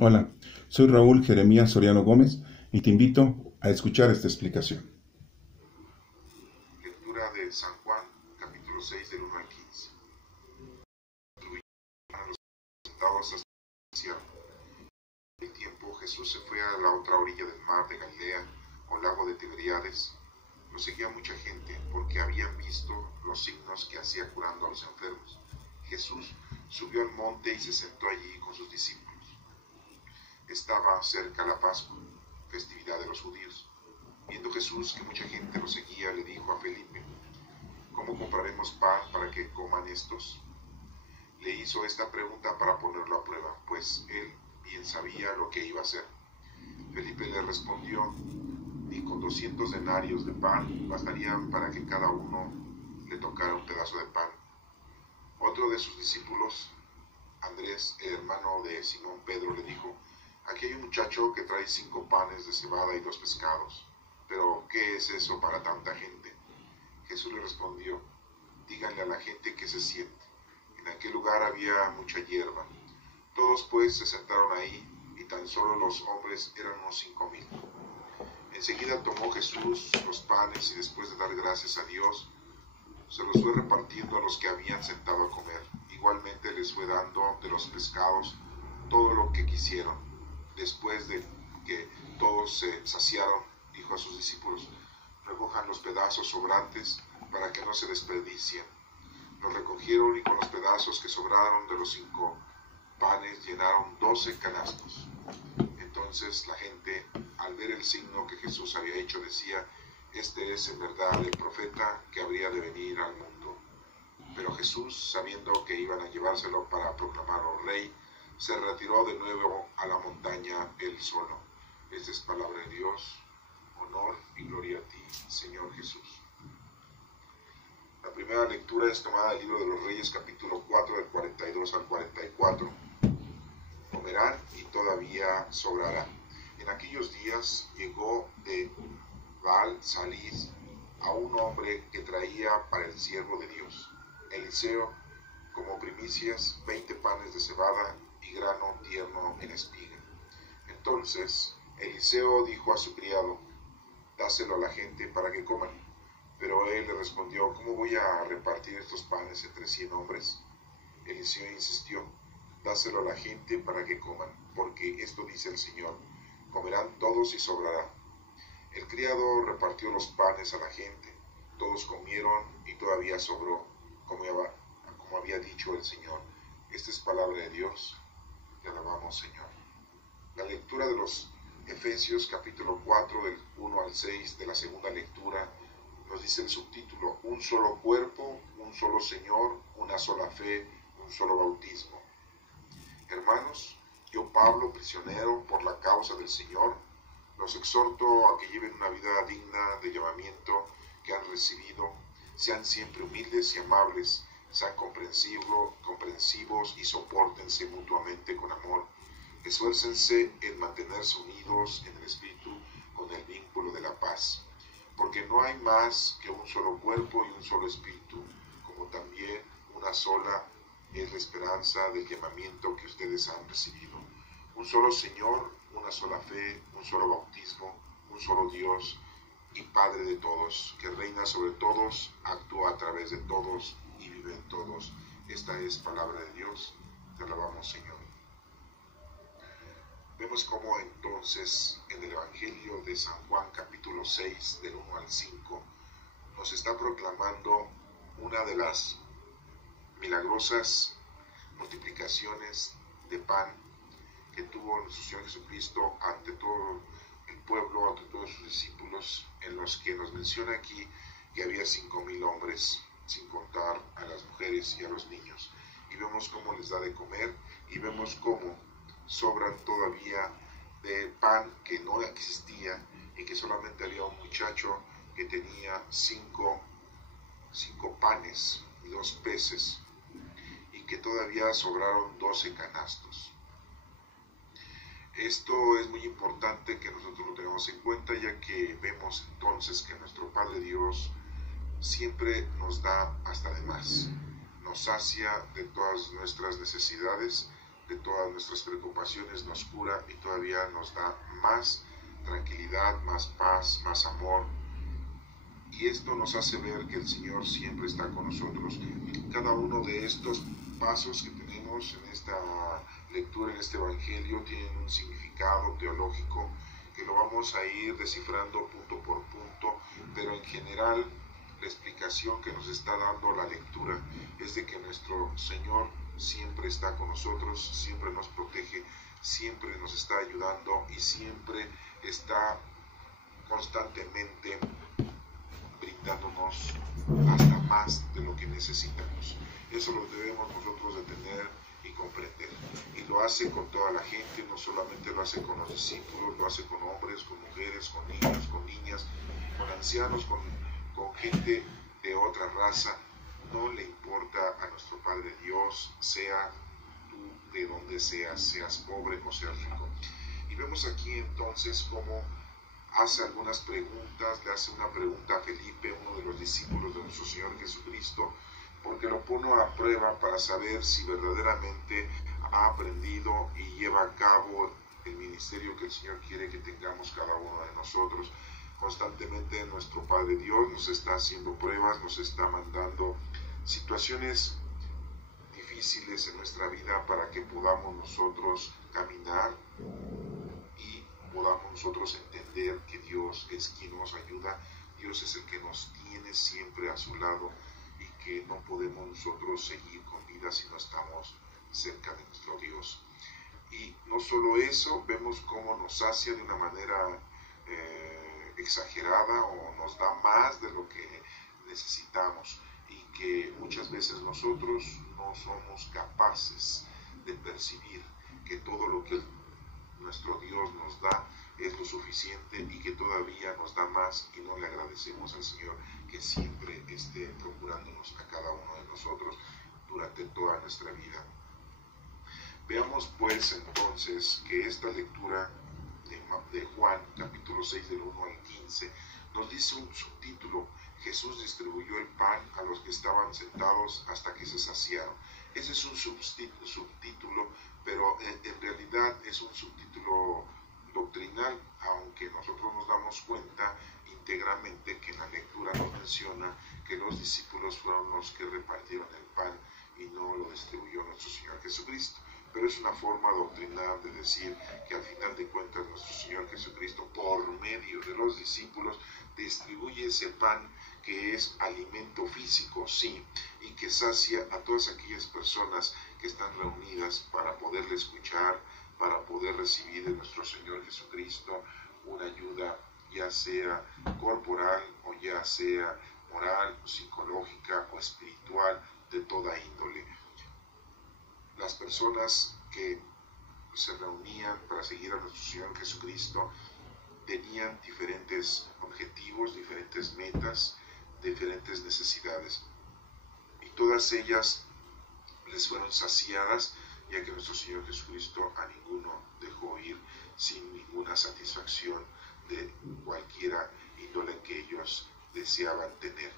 Hola, soy Raúl Jeremías Soriano Gómez y te invito a escuchar esta explicación. Lectura de San Juan, capítulo 6, del 1 al 15. Sentados hacia el tiempo, Jesús se fue a la otra orilla del mar de Galilea, o lago de Tiberíades. Lo seguía mucha gente, porque habían visto los signos que hacía curando a los enfermos. Jesús subió al monte y se sentó allí con sus discípulos. Estaba cerca la Pascua, festividad de los judíos. Viendo Jesús que mucha gente lo seguía, le dijo a Felipe: ¿cómo compraremos pan para que coman estos? Le hizo esta pregunta para ponerlo a prueba, pues él bien sabía lo que iba a hacer. Felipe le respondió: ni con 200 denarios de pan bastarían para que cada uno le tocara un pedazo de pan. Otro de sus discípulos, Andrés, el hermano de Simón Pedro, le dijo: aquí hay un muchacho que trae 5 panes de cebada y 2 pescados. ¿Pero qué es eso para tanta gente? Jesús le respondió: díganle a la gente que se siente. En aquel lugar había mucha hierba. Todos pues se sentaron ahí, y tan solo los hombres eran unos 5,000. Enseguida tomó Jesús los panes y, después de dar gracias a Dios, se los fue repartiendo a los que habían sentado a comer. Igualmente les fue dando de los pescados todo lo que quisieron. Después de que todos se saciaron, dijo a sus discípulos: recojan los pedazos sobrantes para que no se desperdicien. Los recogieron, y con los pedazos que sobraron de los 5 panes llenaron 12 canastos. Entonces la gente, al ver el signo que Jesús había hecho, decía: este es en verdad el profeta que habría de venir al mundo. Pero Jesús, sabiendo que iban a llevárselo para proclamarlo rey, se retiró de nuevo a la montaña él solo. Esta es palabra de Dios. Honor y gloria a ti, Señor Jesús. La primera lectura es tomada del libro de los Reyes, capítulo 4, del 42 al 44. Comerán y todavía sobrará. En aquellos días llegó de Baal-Salis a un hombre que traía para el siervo de Dios, Eliseo, como primicias 20 panes de cebada y grano tierno en espiga. Entonces Eliseo dijo a su criado: dáselo a la gente para que coman. Pero él le respondió: ¿cómo voy a repartir estos panes entre 100 hombres? Eliseo insistió: dáselo a la gente para que coman, porque esto dice el Señor: comerán todos y sobrará. El criado repartió los panes a la gente. Todos comieron y todavía sobró, como había dicho el Señor. Esta es palabra de Dios. Te alabamos, Señor. La lectura de los Efesios capítulo 4 del 1 al 6 de la segunda lectura nos dice el subtítulo: un solo cuerpo, un solo Señor, una sola fe, un solo bautismo. Hermanos, yo Pablo, prisionero por la causa del Señor, los exhorto a que lleven una vida digna del llamamiento que han recibido. Sean siempre humildes y amables, sean comprensivos y sopórtense mutuamente con amor. Esfuércense en mantenerse unidos en el Espíritu con el vínculo de la paz. Porque no hay más que un solo cuerpo y un solo Espíritu, como también una sola es la esperanza del llamamiento que ustedes han recibido. Un solo Señor, una sola fe, un solo bautismo, un solo Dios y Padre de todos, que reina sobre todos, actúa a través de todos y vive en todos. Esta es palabra de Dios. Te alabamos, Señor. Vemos cómo entonces en el Evangelio de San Juan capítulo 6 del 1 al 5 nos está proclamando una de las milagrosas multiplicaciones de pan que tuvo nuestro Señor Jesucristo ante todo el pueblo, ante todos sus discípulos, en los que nos menciona aquí que había 5,000 hombres, sin contar a las mujeres y a los niños. Y vemos cómo les da de comer, y vemos cómo sobran todavía de pan que no existía, y que solamente había un muchacho que tenía 5 panes y 2 peces, y que todavía sobraron 12 canastos. Esto es muy importante que nosotros lo tengamos en cuenta, ya que vemos entonces que nuestro Padre Dios siempre nos da hasta de más, nos sacia de todas nuestras necesidades, de todas nuestras preocupaciones, nos cura y todavía nos da más tranquilidad, más paz, más amor. Y esto nos hace ver que el Señor siempre está con nosotros. Cada uno de estos pasos que tenemos en esta lectura, en este Evangelio, tienen un significado teológico que lo vamos a ir descifrando punto por punto, pero en general la explicación que nos está dando la lectura es de que nuestro Señor siempre está con nosotros, siempre nos protege, siempre nos está ayudando y siempre está constantemente brindándonos hasta más de lo que necesitamos. Eso lo debemos nosotros de tener y comprender. Y lo hace con toda la gente, no solamente lo hace con los discípulos, lo hace con hombres, con mujeres, con niños, con niñas, con ancianos, con gente de otra raza. No le importa a nuestro Padre Dios, sea tú de donde seas, seas pobre o seas rico. Y vemos aquí entonces cómo hace algunas preguntas, le hace una pregunta a Felipe, uno de los discípulos de nuestro Señor Jesucristo, porque lo pone a prueba para saber si verdaderamente ha aprendido y lleva a cabo el ministerio que el Señor quiere que tengamos cada uno de nosotros. Constantemente nuestro Padre Dios nos está haciendo pruebas, nos está mandando situaciones difíciles en nuestra vida para que podamos nosotros caminar y podamos nosotros entender que Dios es quien nos ayuda, Dios es el que nos tiene siempre a su lado y que no podemos nosotros seguir con vida si no estamos cerca de nuestro Dios. Y no solo eso, vemos cómo nos sacia de una manera exagerada o nos da más de lo que necesitamos y que muchas veces nosotros no somos capaces de percibir que todo lo que nuestro Dios nos da es lo suficiente y que todavía nos da más y no le agradecemos al Señor que siempre esté procurándonos a cada uno de nosotros durante toda nuestra vida. Veamos pues entonces que esta lectura de Juan, capítulo 6 del 1 al 15, nos dice un subtítulo: Jesús distribuyó el pan a los que estaban sentados hasta que se saciaron. Ese es un subtítulo, pero en realidad es un subtítulo doctrinal, aunque nosotros nos damos cuenta íntegramente que en la lectura nos menciona que los discípulos fueron los que repartieron el pan y no lo distribuyó nuestro Señor Jesucristo. Pero es una forma doctrinal de decir que al final de cuentas nuestro Señor Jesucristo, por medio de los discípulos, distribuye ese pan que es alimento físico, sí, y que sacia a todas aquellas personas que están reunidas para poderle escuchar, para poder recibir de nuestro Señor Jesucristo una ayuda, ya sea corporal o ya sea moral, psicológica o espiritual, de toda índole. Las personas que se reunían para seguir a nuestro Señor Jesucristo tenían diferentes objetivos, diferentes metas, diferentes necesidades, y todas ellas les fueron saciadas, ya que nuestro Señor Jesucristo a ninguno dejó ir sin ninguna satisfacción de cualquiera índole que ellos deseaban tener.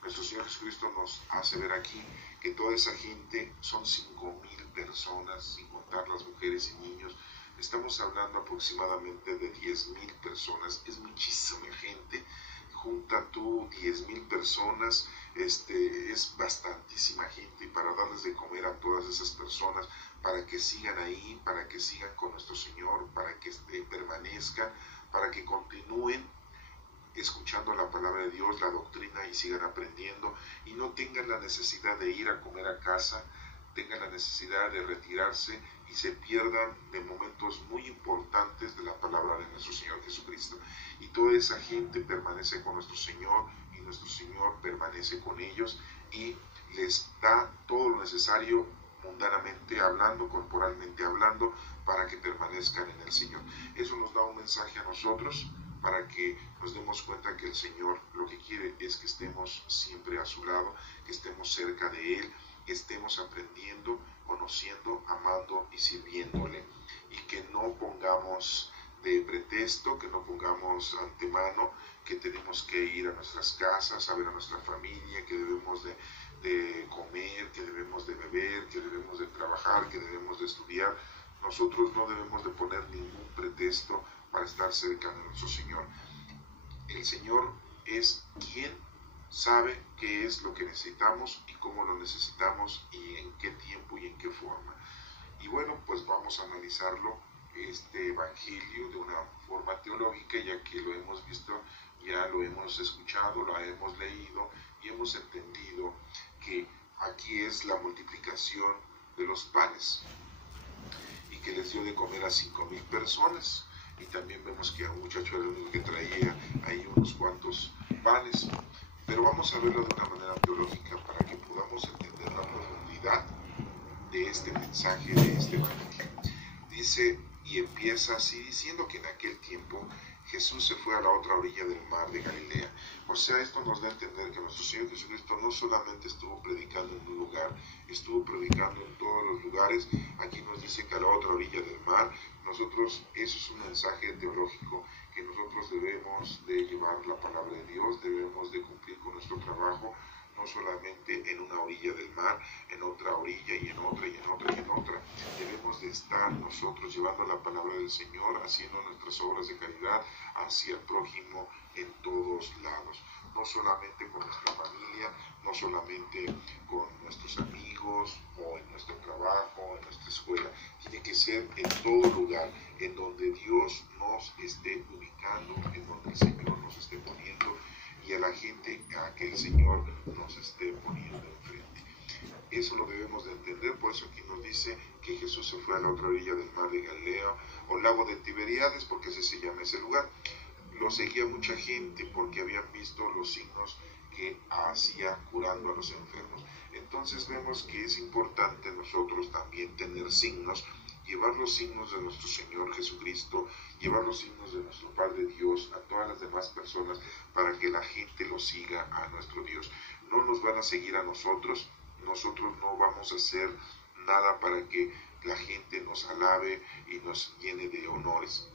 Nuestro Señor Jesucristo nos hace ver aquí que toda esa gente son 5,000 personas, sin contar las mujeres y niños. Estamos hablando aproximadamente de 10,000 personas, es muchísima gente. Junta tú 10,000 personas, es bastantísima gente, y para darles de comer a todas esas personas, para que sigan ahí, para que sigan con nuestro Señor, para que permanezcan, para que continúen escuchando la palabra de Dios, la doctrina, y sigan aprendiendo y no tengan la necesidad de ir a comer a casa, tengan la necesidad de retirarse y se pierdan de momentos muy importantes de la palabra de nuestro Señor Jesucristo. Y toda esa gente permanece con nuestro Señor y nuestro Señor permanece con ellos y les da todo lo necesario mundanamente hablando, corporalmente hablando, para que permanezcan en el Señor. Eso nos da un mensaje a nosotros para que nos demos cuenta que el Señor lo que quiere es que estemos siempre a su lado, que estemos cerca de Él, que estemos aprendiendo, conociendo, amando y sirviéndole, y que no pongamos de pretexto, que no pongamos antemano que tenemos que ir a nuestras casas, a ver a nuestra familia, que debemos de de comer, que debemos de beber, que debemos de trabajar, que debemos de estudiar. Nosotros no debemos de poner ningún pretexto para estar cerca de nuestro Señor. El Señor es quien sabe qué es lo que necesitamos y cómo lo necesitamos y en qué tiempo y en qué forma. Y bueno, pues vamos a analizarlo, este Evangelio, de una forma teológica, ya que lo hemos visto, ya lo hemos escuchado, lo hemos leído y hemos entendido que aquí es la multiplicación de los panes y que les dio de comer a 5,000 personas. Y también vemos que a un muchacho era el único que traía ahí unos cuantos panes. Pero vamos a verlo de una manera teológica para que podamos entender la profundidad de este mensaje, de este evangelio. Dice, y empieza así diciendo que en aquel tiempo Jesús se fue a la otra orilla del mar de Galilea. O sea, esto nos da a entender que nuestro Señor Jesucristo no solamente estuvo predicando en un lugar, estuvo predicando en todos los lugares. Aquí nos dice que a la otra orilla del mar. Nosotros, eso es un mensaje teológico, que nosotros debemos de llevar la palabra de Dios, debemos de cumplir con nuestro trabajo, no solamente en una orilla del mar, en otra orilla y en otra y en otra y en otra. Debemos de estar nosotros llevando la palabra del Señor, haciendo nuestras obras de caridad hacia el prójimo en todos lados. No solamente con nuestra familia, no solamente con nuestros amigos o en nuestro trabajo, en nuestra escuela. Tiene que ser en todo lugar, en donde Dios nos esté ubicando, en donde el Señor nos esté poniendo y a la gente a que el Señor nos esté poniendo enfrente. Eso lo debemos de entender, por eso aquí nos dice que Jesús se fue a la otra orilla del mar de Galilea o lago de Tiberíades, porque así se llama ese lugar. Lo seguía mucha gente porque habían visto los signos que hacía curando a los enfermos. Entonces vemos que es importante nosotros también tener signos, llevar los signos de nuestro Señor Jesucristo, llevar los signos de nuestro Padre Dios a todas las demás personas para que la gente lo siga a nuestro Dios. No nos van a seguir a nosotros, nosotros no vamos a hacer nada para que la gente nos alabe y nos llene de honores.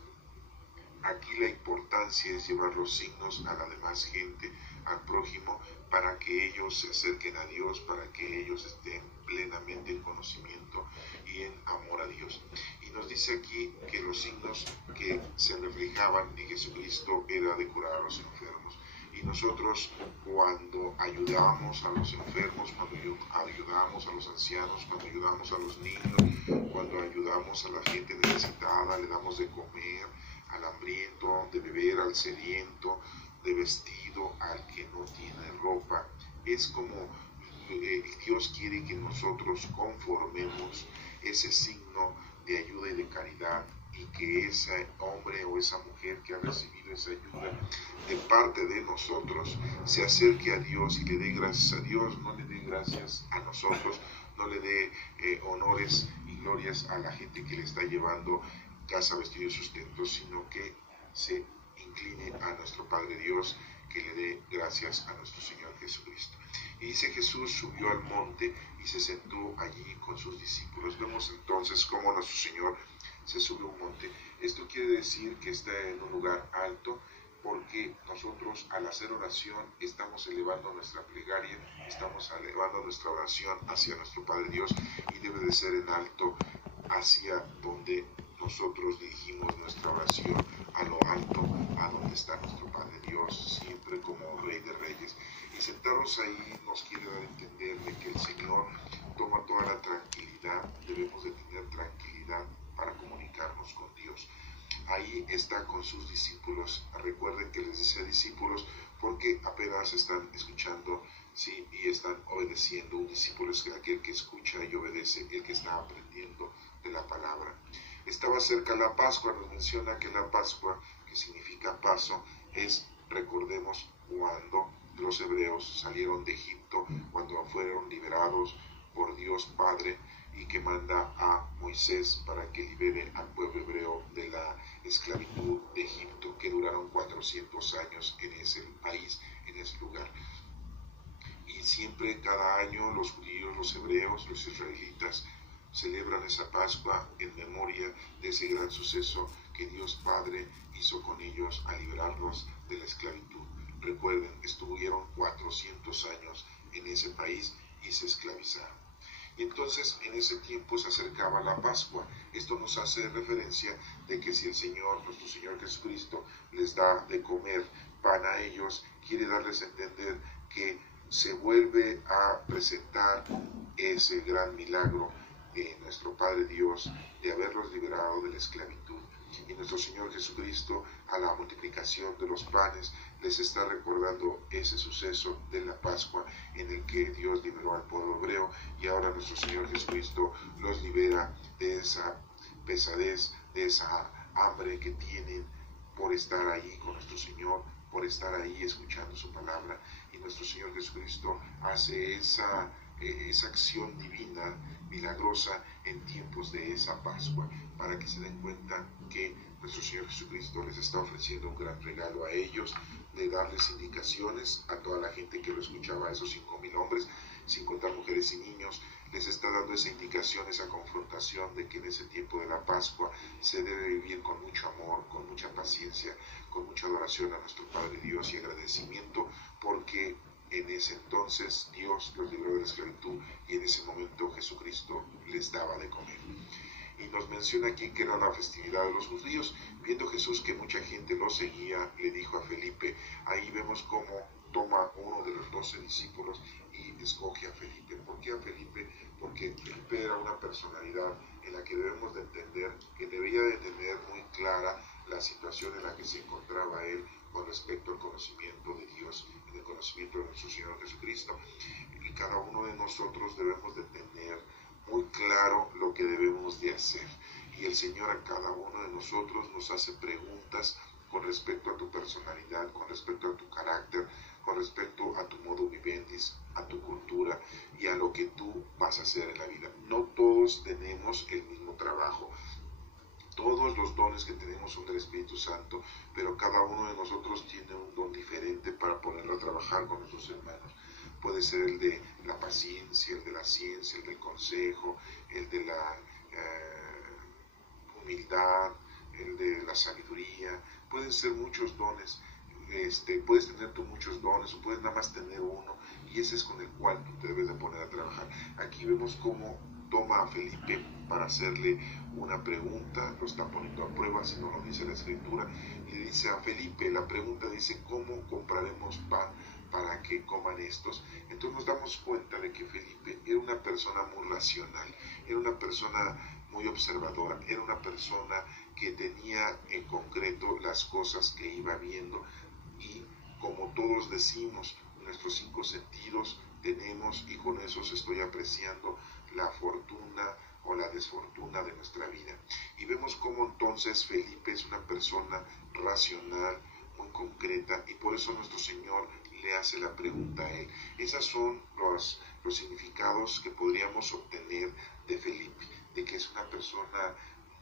Aquí la importancia es llevar los signos a la demás gente, al prójimo, para que ellos se acerquen a Dios, para que ellos estén plenamente en conocimiento y en amor a Dios. Y nos dice aquí que los signos que se reflejaban en Jesucristo era de curar a los enfermos. Y nosotros, cuando ayudamos a los enfermos, cuando ayudamos a los ancianos, cuando ayudamos a los niños, cuando ayudamos a la gente necesitada, le damos de comer al hambriento, de beber al sediento, de vestido al que no tiene ropa, es como Dios quiere que nosotros conformemos ese signo de ayuda y de caridad, y que ese hombre o esa mujer que ha recibido esa ayuda de parte de nosotros se acerque a Dios y le dé gracias a Dios, no le dé gracias a nosotros, no le dé honores y glorias a la gente que le está llevando casa, vestido y sustento, sino que se incline a nuestro Padre Dios, que le dé gracias a nuestro Señor Jesucristo. Y dice, Jesús subió al monte y se sentó allí con sus discípulos. Vemos entonces cómo nuestro Señor se subió a un monte. Esto quiere decir que está en un lugar alto, porque nosotros al hacer oración estamos elevando nuestra plegaria, estamos elevando nuestra oración hacia nuestro Padre Dios, y debe de ser en alto, hacia donde nosotros dirigimos nuestra oración, a lo alto, a donde está nuestro Padre Dios, siempre como Rey de Reyes. Y sentarnos ahí nos quiere dar a entender de que el Señor toma toda la tranquilidad, debemos de tener tranquilidad para comunicarnos con Dios. Ahí está con sus discípulos. Recuerden que les dice discípulos porque apenas están escuchando, sí, y están obedeciendo. Un discípulo es aquel que escucha y obedece, el que está aprendiendo de la palabra. Estaba cerca la Pascua, nos menciona que la Pascua, que significa paso, es, recordemos, cuando los hebreos salieron de Egipto, cuando fueron liberados por Dios Padre, y que manda a Moisés para que libere al pueblo hebreo de la esclavitud de Egipto, que duraron 400 años en ese país, en ese lugar. Y siempre, cada año, los judíos, los hebreos, los israelitas celebran esa Pascua en memoria de ese gran suceso que Dios Padre hizo con ellos al liberarlos de la esclavitud. Recuerden, estuvieron 400 años en ese país y se esclavizaron. Y entonces en ese tiempo se acercaba la Pascua. Esto nos hace referencia de que si el Señor, nuestro Señor Jesucristo, les da de comer pan a ellos, quiere darles a entender que se vuelve a presentar ese gran milagro de nuestro Padre Dios de haberlos liberado de la esclavitud. Y nuestro Señor Jesucristo, a la multiplicación de los panes, les está recordando ese suceso de la Pascua en el que Dios liberó al pueblo hebreo, y ahora nuestro Señor Jesucristo los libera de esa pesadez, de esa hambre que tienen por estar ahí con nuestro Señor, por estar ahí escuchando su palabra. Y nuestro Señor Jesucristo hace esa acción divina, milagrosa, en tiempos de esa Pascua, para que se den cuenta que nuestro Señor Jesucristo les está ofreciendo un gran regalo a ellos, de darles indicaciones a toda la gente que lo escuchaba, a esos 5,000 hombres, sin contar mujeres y niños. Les está dando esa indicación, esa confrontación de que en ese tiempo de la Pascua se debe vivir con mucho amor, con mucha paciencia, con mucha adoración a nuestro Padre Dios y agradecimiento, porque en ese entonces Dios los libró de la esclavitud y en ese momento Jesucristo les daba de comer. Y nos menciona aquí que era la festividad de los judíos. Viendo Jesús que mucha gente lo seguía, le dijo a Felipe, ahí vemos cómo toma uno de los 12 discípulos y escoge a Felipe. ¿Por qué a Felipe? Porque Felipe era una personalidad en la que debemos de entender que debía de tener muy clara la situación en la que se encontraba él con respecto al conocimiento de Dios, en el conocimiento de nuestro Señor Jesucristo. Y cada uno de nosotros debemos de tener muy claro lo que debemos de hacer. Y el Señor a cada uno de nosotros nos hace preguntas con respecto a tu personalidad, con respecto a tu carácter, con respecto a tu modo vivendis, a tu cultura y a lo que tú vas a hacer en la vida. No todos tenemos el mismo trabajo. Todos los dones que tenemos son del Espíritu Santo, pero cada uno de nosotros tiene un don diferente para ponerlo a trabajar con nuestros hermanos. Puede ser el de la paciencia, el de la ciencia, el del consejo, el de la humildad, el de la sabiduría. Pueden ser muchos dones. Puedes tener tú muchos dones o puedes nada más tener uno, y ese es con el cual tú te debes de poner a trabajar. Aquí vemos cómo toma a Felipe para hacerle una pregunta, lo está poniendo a prueba, si no lo dice la Escritura, y le dice a Felipe, la pregunta dice, ¿cómo compraremos pan para que coman estos? Entonces nos damos cuenta de que Felipe era una persona muy racional, era una persona muy observadora, era una persona que tenía en concreto las cosas que iba viendo, y como todos decimos, nuestros 5 sentidos tenemos, y con esos estoy apreciando la fortuna o la desfortuna de nuestra vida. Y vemos cómo entonces Felipe es una persona racional, muy concreta, y por eso nuestro Señor le hace la pregunta a él. Esos son los significados que podríamos obtener de Felipe, de que es una persona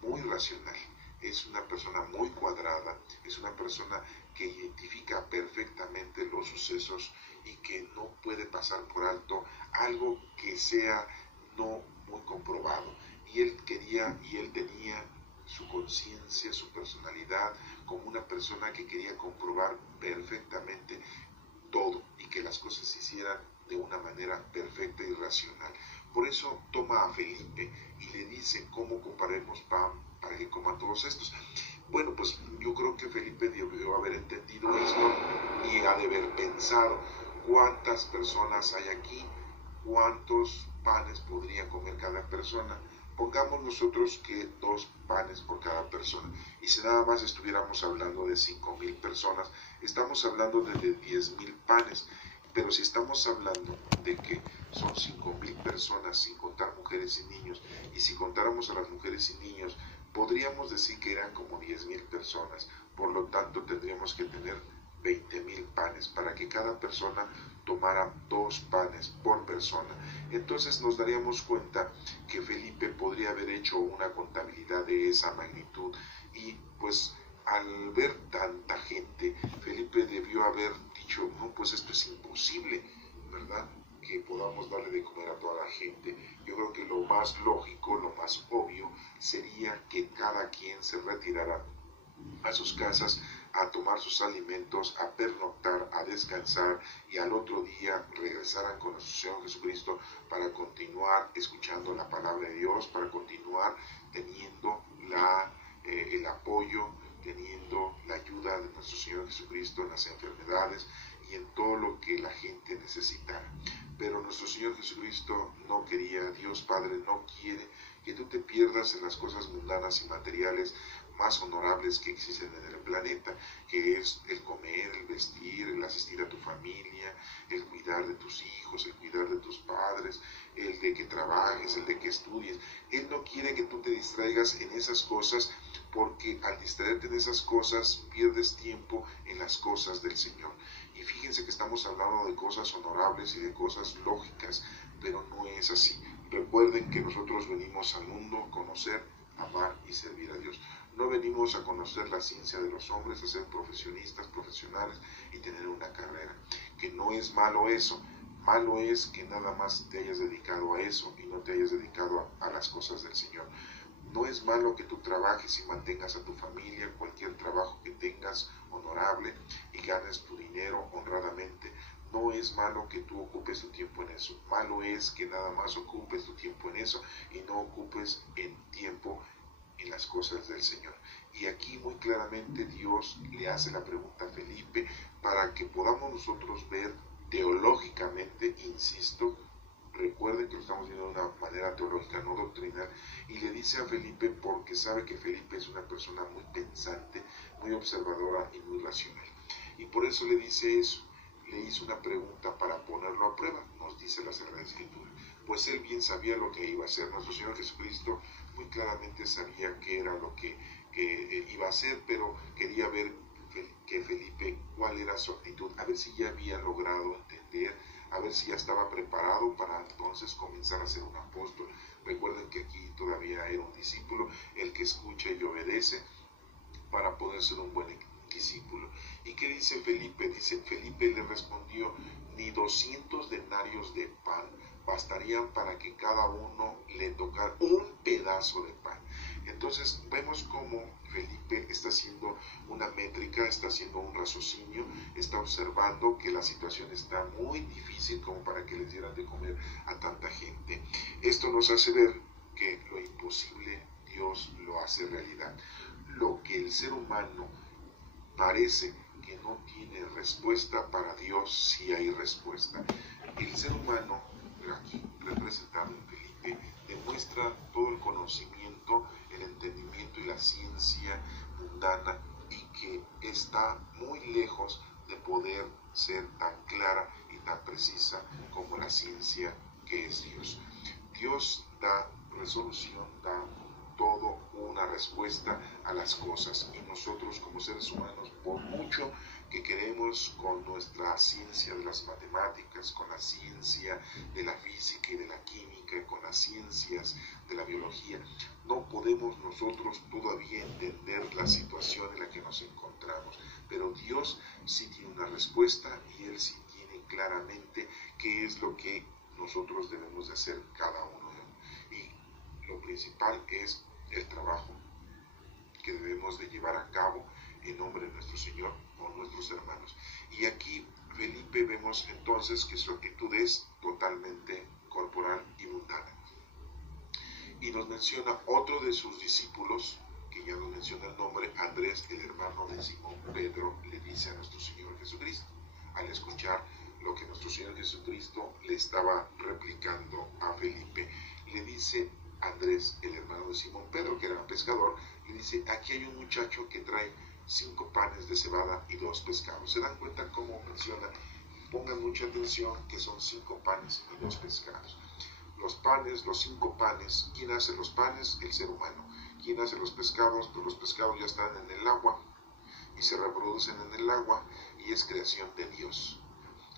muy racional, es una persona muy cuadrada, es una persona que identifica perfectamente los sucesos y que no puede pasar por alto algo que sea no muy comprobado. Y él quería y él tenía su conciencia, su personalidad, como una persona que quería comprobar perfectamente todo y que las cosas se hicieran de una manera perfecta y racional. Por eso toma a Felipe y le dice, ¿cómo compraremos pan para que coman todos estos? Bueno, pues yo creo que Felipe debió haber entendido esto y ha de haber pensado, ¿cuántas personas hay aquí? ¿Cuántos panes podría comer cada persona? Pongamos nosotros que 2 panes por cada persona. Y si nada más estuviéramos hablando de 5,000 personas, estamos hablando de 10,000 panes. Pero si estamos hablando de que son 5,000 personas, sin contar mujeres y niños, y si contáramos a las mujeres y niños, podríamos decir que eran como 10,000 personas. Por lo tanto, tendríamos que tener 20,000 panes para que cada persona tomara 2 panes por persona. Entonces nos daríamos cuenta que Felipe podría haber hecho una contabilidad de esa magnitud, y pues al ver tanta gente, Felipe debió haber dicho, no, pues esto es imposible, ¿verdad?, que podamos darle de comer a toda la gente. Yo creo que lo más lógico, lo más obvio, sería que cada quien se retirara a sus casas a tomar sus alimentos, a pernoctar, a descansar y al otro día regresaran con nuestro Señor Jesucristo para continuar escuchando la palabra de Dios, para continuar teniendo el apoyo, teniendo la ayuda de nuestro Señor Jesucristo en las enfermedades y en todo lo que la gente necesitara. Pero nuestro Señor Jesucristo no quería, Dios Padre no quiere que tú te pierdas en las cosas mundanas y materiales más honorables que existen en el planeta, que es el comer, el vestir, el asistir a tu familia, el cuidar de tus hijos, el cuidar de tus padres, el de que trabajes, el de que estudies. Él no quiere que tú te distraigas en esas cosas, porque al distraerte en esas cosas pierdes tiempo en las cosas del Señor. Y fíjense que estamos hablando de cosas honorables y de cosas lógicas, pero no es así. Recuerden que nosotros venimos al mundo a conocer, amar y servir a Dios. No venimos a conocer la ciencia de los hombres, a ser profesionistas, profesionales y tener una carrera. Que no es malo eso. Malo es que nada más te hayas dedicado a eso y no te hayas dedicado a las cosas del Señor. No es malo que tú trabajes y mantengas a tu familia, cualquier trabajo que tengas honorable y ganes tu dinero honradamente. No es malo que tú ocupes tu tiempo en eso. Malo es que nada más ocupes tu tiempo en eso y no ocupes el tiempo en las cosas del Señor. Y aquí muy claramente Dios le hace la pregunta a Felipe para que podamos nosotros ver teológicamente, insisto, recuerden que lo estamos viendo de una manera teológica, no doctrinal, y le dice a Felipe porque sabe que Felipe es una persona muy pensante, muy observadora y muy racional. Y por eso le dice eso, le hizo una pregunta para ponerlo a prueba, nos dice la Sagrada Escritura. Pues él bien sabía lo que iba a hacer. Nuestro Señor Jesucristo muy claramente sabía qué era lo que iba a hacer, pero quería ver que Felipe cuál era su actitud, a ver si ya había logrado entender, a ver si ya estaba preparado para entonces comenzar a ser un apóstol. Recuerden que aquí todavía era un discípulo, el que escucha y obedece para poder ser un buen discípulo. ¿Y qué dice Felipe? Dice, Felipe le respondió, ni 200 denarios de pan bastarían para que cada uno le tocara un pedazo de pan. Entonces vemos cómo Felipe está haciendo una métrica, está haciendo un raciocinio, está observando que la situación está muy difícil como para que les dieran de comer a tanta gente. Esto nos hace ver que lo imposible Dios lo hace realidad. Lo que el ser humano parece que no tiene respuesta, para Dios sí hay respuesta. El ser humano, aquí representado en Felipe, demuestra todo el conocimiento, el entendimiento y la ciencia mundana, y que está muy lejos de poder ser tan clara y tan precisa como la ciencia que es Dios. Dios da resolución, da todo una respuesta a las cosas, y nosotros como seres humanos, por mucho que queremos con nuestra ciencia de las matemáticas, con la ciencia de la física y de la química, con las ciencias de la biología, no podemos nosotros todavía entender la situación en la que nos encontramos, pero Dios sí tiene una respuesta y Él sí tiene claramente qué es lo que nosotros debemos de hacer cada uno de nosotros. Y lo principal es el trabajo que debemos de llevar a cabo en nombre de nuestro Señor con nuestros hermanos. Y aquí Felipe vemos entonces que su actitud es totalmente corporal y mundana. Y nos menciona otro de sus discípulos, que ya nos menciona el nombre, Andrés, el hermano de Simón Pedro, le dice a nuestro Señor Jesucristo, al escuchar lo que nuestro Señor Jesucristo le estaba replicando a Felipe, le dice Andrés, el hermano de Simón Pedro, que era pescador, le dice, aquí hay un muchacho que trae 5 panes de cebada y 2 pescados. ¿Se dan cuenta cómo menciona? Pongan mucha atención que son 5 panes y 2 pescados. Los panes, los 5 panes, ¿quién hace los panes? El ser humano. ¿Quién hace los pescados? Pues los pescados ya están en el agua y se reproducen en el agua y es creación de Dios,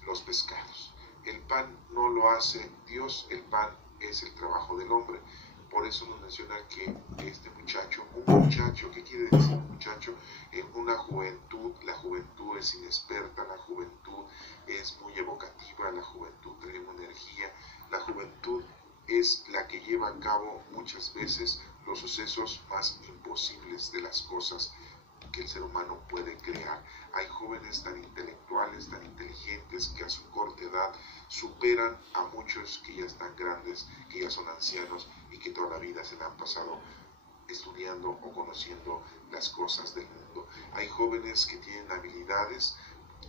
los pescados. El pan no lo hace Dios, el pan es el trabajo del hombre. Por eso nos menciona que este muchacho, un muchacho, ¿qué quiere decir un muchacho? En una juventud, la juventud es inexperta, la juventud es muy evocativa, la juventud trae energía, la juventud es la que lleva a cabo muchas veces los sucesos más imposibles de las cosas que el ser humano puede crear. Hay jóvenes tan intelectuales, tan inteligentes, que a su corta edad superan a muchos que ya están grandes, que ya son ancianos y que toda la vida se la han pasado estudiando o conociendo las cosas del mundo. Hay jóvenes que tienen habilidades,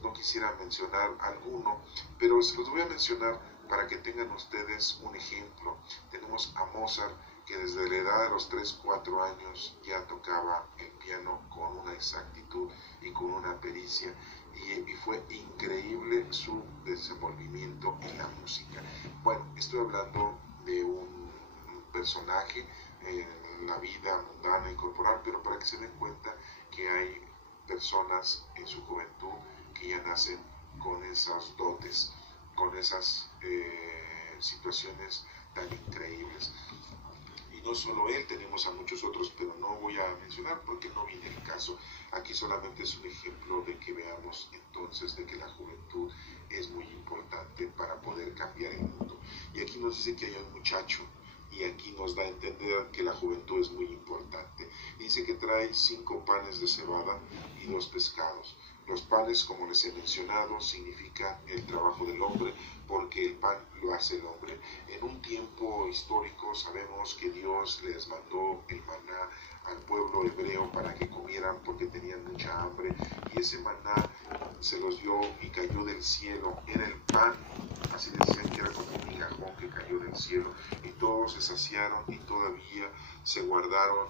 no quisiera mencionar alguno, pero se los voy a mencionar para que tengan ustedes un ejemplo. Tenemos a Mozart, que desde la edad de los 3, 4 años ya tocaba el piano con una exactitud y con una pericia, y fue increíble su desenvolvimiento en la música. Bueno, estoy hablando de un personaje en la vida mundana y corporal, pero para que se den cuenta que hay personas en su juventud que ya nacen con esas dotes, con esas situaciones tan increíbles. Y no solo él, tenemos a muchos otros, pero no voy a mencionar porque no viene el caso. Aquí solamente es un ejemplo de que veamos entonces de que la juventud es muy importante para poder cambiar el mundo. Y aquí nos dice que hay un muchacho, y aquí nos da a entender que la juventud es muy importante. Dice que trae 5 panes de cebada y 2 pescados. Los panes, como les he mencionado, significan el trabajo del hombre, porque el pan lo hace el hombre. En un tiempo histórico sabemos que Dios les mandó el maná al pueblo hebreo para que comieran porque tenían mucha hambre, y ese maná se los dio y cayó del cielo. Era el pan, así decían que era como un migajón que cayó del cielo, y todos se saciaron y todavía se guardaron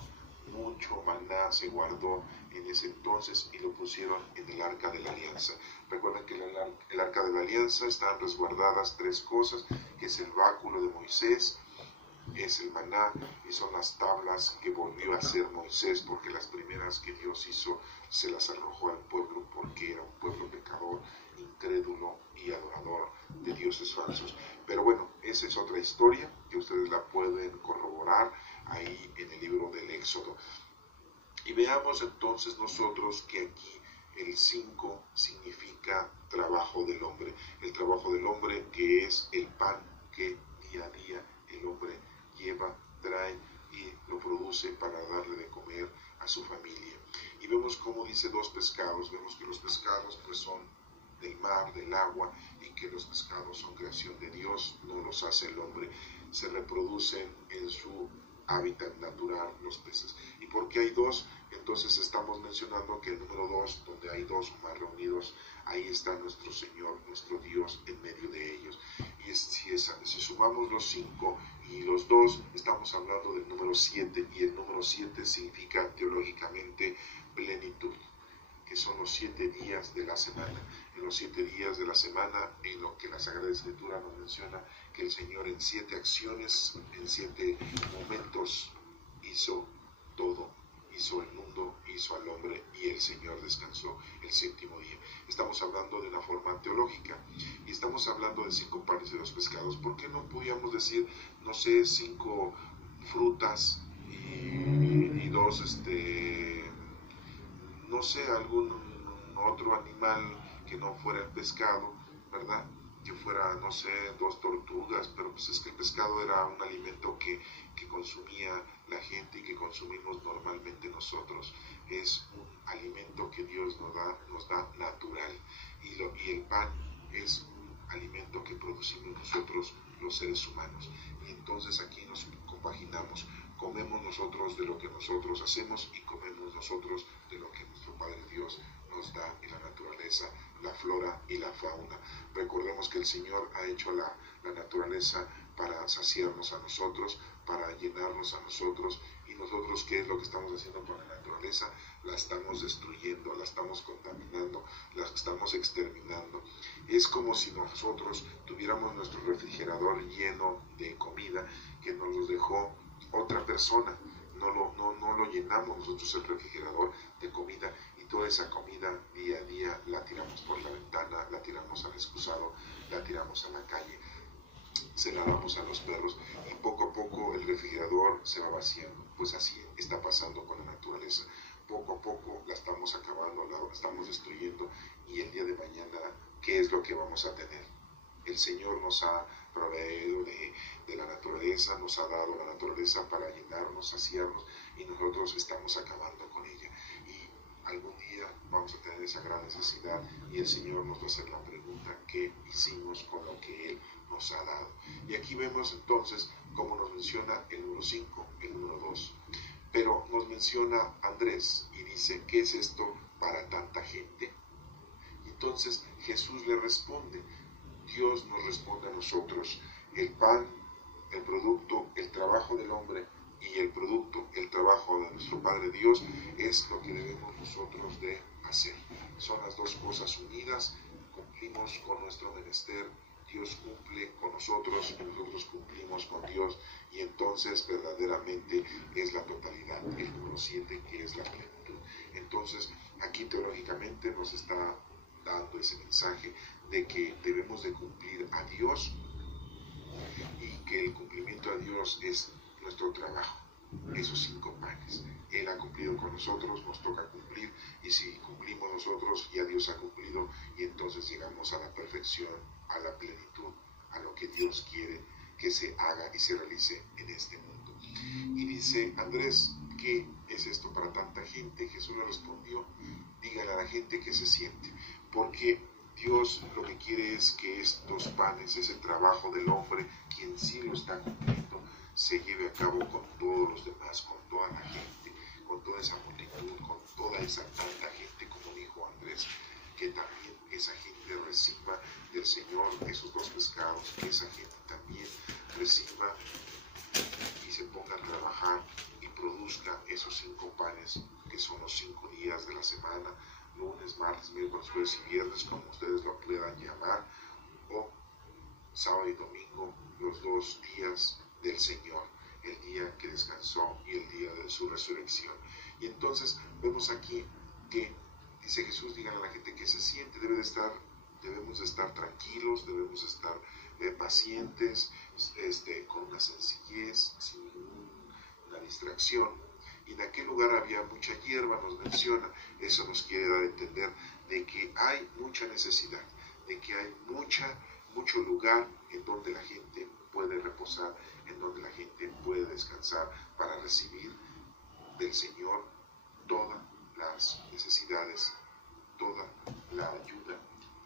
mucho maná, se guardó en ese entonces y lo pusieron en el arca de la alianza. Recuerden que en el arca de la alianza están resguardadas 3 cosas, que es el báculo de Moisés, es el maná y son las tablas que volvió a hacer Moisés, porque las primeras que Dios hizo se las arrojó al pueblo porque era un pueblo pecador, incrédulo y adorador de dioses falsos. Pero bueno, esa es otra historia que ustedes la pueden corroborar ahí en el libro del Éxodo. Y veamos entonces nosotros que aquí el 5 significa trabajo del hombre. El trabajo del hombre, que es el pan que día a día el hombre lleva, trae y lo produce para darle de comer a su familia. Y vemos como dice 2 pescados. Vemos que los pescados pues son del mar, del agua, y que los pescados son creación de Dios, no los hace el hombre. Se reproducen en su hábitat natural los peces. ¿Y por qué hay 2? Entonces estamos mencionando que el número 2, donde hay 2 o más reunidos, ahí está nuestro Señor, nuestro Dios en medio de ellos. Y si sumamos los 5 y los 2, estamos hablando del número 7, y el número 7 significa teológicamente plenitud, que son los 7 días de la semana. En los 7 días de la semana, en lo que la Sagrada Escritura nos menciona, que el Señor en 7 acciones, en 7 momentos, hizo todo. Hizo el mundo, hizo al hombre, y el Señor descansó el 7º día. Estamos hablando de una forma teológica, y estamos hablando de 5 panes y 2 pescados. ¿Por qué no podíamos decir, no sé, 5 frutas y 2, no sé, algún otro animal que no fuera el pescado, ¿verdad? Que fuera, no sé, 2 tortugas, pero pues es que el pescado era un alimento que consumía la gente y que consumimos normalmente nosotros. Es un alimento que Dios nos da natural, y el pan es un alimento que producimos nosotros los seres humanos. Y entonces aquí nos compaginamos, comemos nosotros de lo que nosotros hacemos y comemos nosotros de lo que nuestro Padre Dios nos da en la naturaleza, la flora y la fauna. Recordemos que el Señor ha hecho la naturaleza para saciarnos a nosotros, para llenarnos a nosotros, y nosotros, ¿qué es lo que estamos haciendo con la naturaleza? La estamos destruyendo, la estamos contaminando, la estamos exterminando. Es como si nosotros tuviéramos nuestro refrigerador lleno de comida que nos lo dejó otra persona. No lo llenamos nosotros el refrigerador de comida, y toda esa comida día a día la tiramos por la ventana, la tiramos al excusado, la tiramos a la calle, se la damos a los perros, y poco a poco el refrigerador se va vaciando. Pues así está pasando con la naturaleza. Poco a poco la estamos acabando, la estamos destruyendo, y el día de mañana, ¿qué es lo que vamos a tener? El Señor nos ha proveído de la naturaleza, nos ha dado la naturaleza para llenarnos, saciarnos, y nosotros estamos acabando con ella. Y algún día vamos a tener esa gran necesidad y el Señor nos va a hacer la pregunta: ¿qué hicimos con lo que Él nos ha dado? Y aquí vemos entonces cómo nos menciona el número 5, el número 2. Pero nos menciona Andrés y dice: ¿qué es esto para tanta gente? Y entonces Jesús le responde, Dios nos responde a nosotros: el pan, el producto, el trabajo del hombre y el producto, el trabajo de nuestro Padre Dios es lo que debemos nosotros de hacer. Son las dos cosas unidas, cumplimos con nuestro menester, Dios cumple con nosotros y nosotros cumplimos con Dios, y entonces verdaderamente es la totalidad, el número 7, que es la plenitud. Entonces aquí teológicamente nos está dando ese mensaje de que debemos de cumplir a Dios y que el cumplimiento a Dios es nuestro trabajo, esos 5 panes. Él ha cumplido con nosotros, nos toca cumplir, y si cumplimos nosotros, ya Dios ha cumplido, y entonces llegamos a la perfección, a la plenitud, a lo que Dios quiere que se haga y se realice en este mundo. Y dice Andrés: ¿qué es esto para tanta gente? Jesús le respondió: dígale a la gente que se siente, porque Dios lo que quiere es que estos panes, ese trabajo del hombre, quien sí lo está cumpliendo, se lleve a cabo con todos los demás, con toda la gente, con toda esa multitud, con toda esa tanta gente, como dijo Andrés, que también esa gente reciba del Señor esos 2 pescados, que esa gente también reciba y se ponga a trabajar y produzca esos 5 panes, que son los 5 días de la semana, lunes, martes, miércoles, jueves y viernes, como ustedes lo puedan llamar, o sábado y domingo, los 2 días del Señor, el día que descansó y el día de su resurrección. Y entonces vemos aquí que dice Jesús: díganle a la gente que se siente, debemos de estar tranquilos, debemos de estar pacientes, con una sencillez, sin ninguna distracción. Y en aquel lugar había mucha hierba, nos menciona. Eso nos quiere dar a entender de que hay mucha necesidad, de que hay mucho lugar en donde la gente puede reposar, en donde la gente puede descansar para recibir del Señor todas las necesidades, toda la ayuda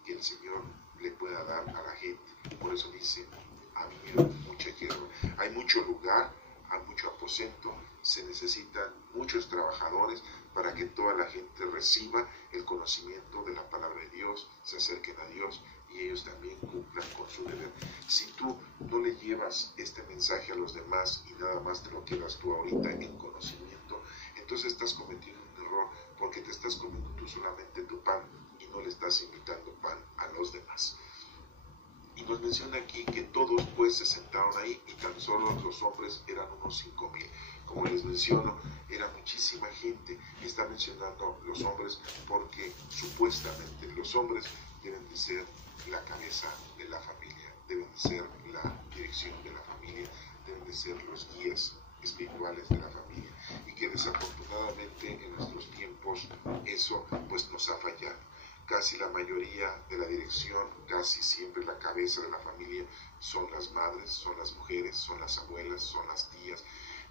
que el Señor le pueda dar a la gente. Por eso dice: había mucha hierba, hay mucho lugar, hay mucho aposento, se necesitan muchos trabajadores para que toda la gente reciba el conocimiento de la palabra de Dios, se acerquen a Dios y ellos también cumplan con su deber. Si tú no le llevas este mensaje a los demás y nada más te lo quedas tú ahorita en conocimiento, entonces estás cometiendo un error, porque te estás comiendo tú solamente tu pan y no le estás invitando pan a los demás. Y nos menciona aquí que todos pues se sentaron ahí, y tan solo los hombres eran unos 5,000. Como les menciono, era muchísima gente. Está mencionando los hombres porque supuestamente los hombres deben de ser la cabeza de la familia, deben de ser la dirección de la familia, deben de ser los guías espirituales de la familia, y que desafortunadamente en nuestros tiempos eso pues nos ha fallado. Casi la mayoría de la dirección, casi siempre la cabeza de la familia son las madres, son las mujeres, son las abuelas, son las tías,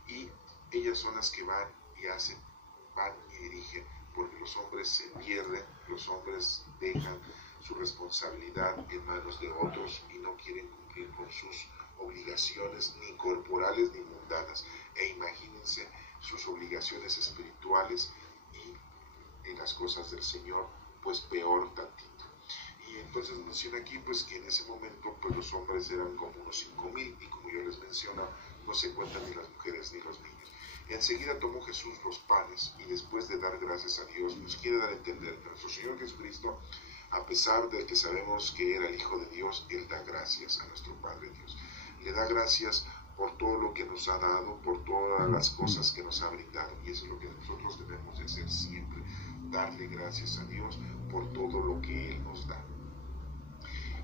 y ellas son las que van y hacen, van y dirigen, porque los hombres se pierden, los hombres dejan su responsabilidad en manos de otros y no quieren cumplir con sus obligaciones ni corporales ni mundanas. E imagínense sus obligaciones espirituales y en las cosas del Señor, pues peor tantito. Y entonces menciona aquí pues que en ese momento pues los hombres eran como unos 5,000, y como yo les menciono, no se cuentan ni las mujeres ni los niños. Enseguida tomó Jesús los panes y después de dar gracias a Dios, nos quiere dar a entender que nuestro Señor Jesucristo, a pesar de que sabemos que era el Hijo de Dios, Él da gracias a nuestro Padre Dios. Le da gracias por todo lo que nos ha dado, por todas las cosas que nos ha brindado, y eso es lo que nosotros debemos de hacer siempre, darle gracias a Dios por todo lo que Él nos da.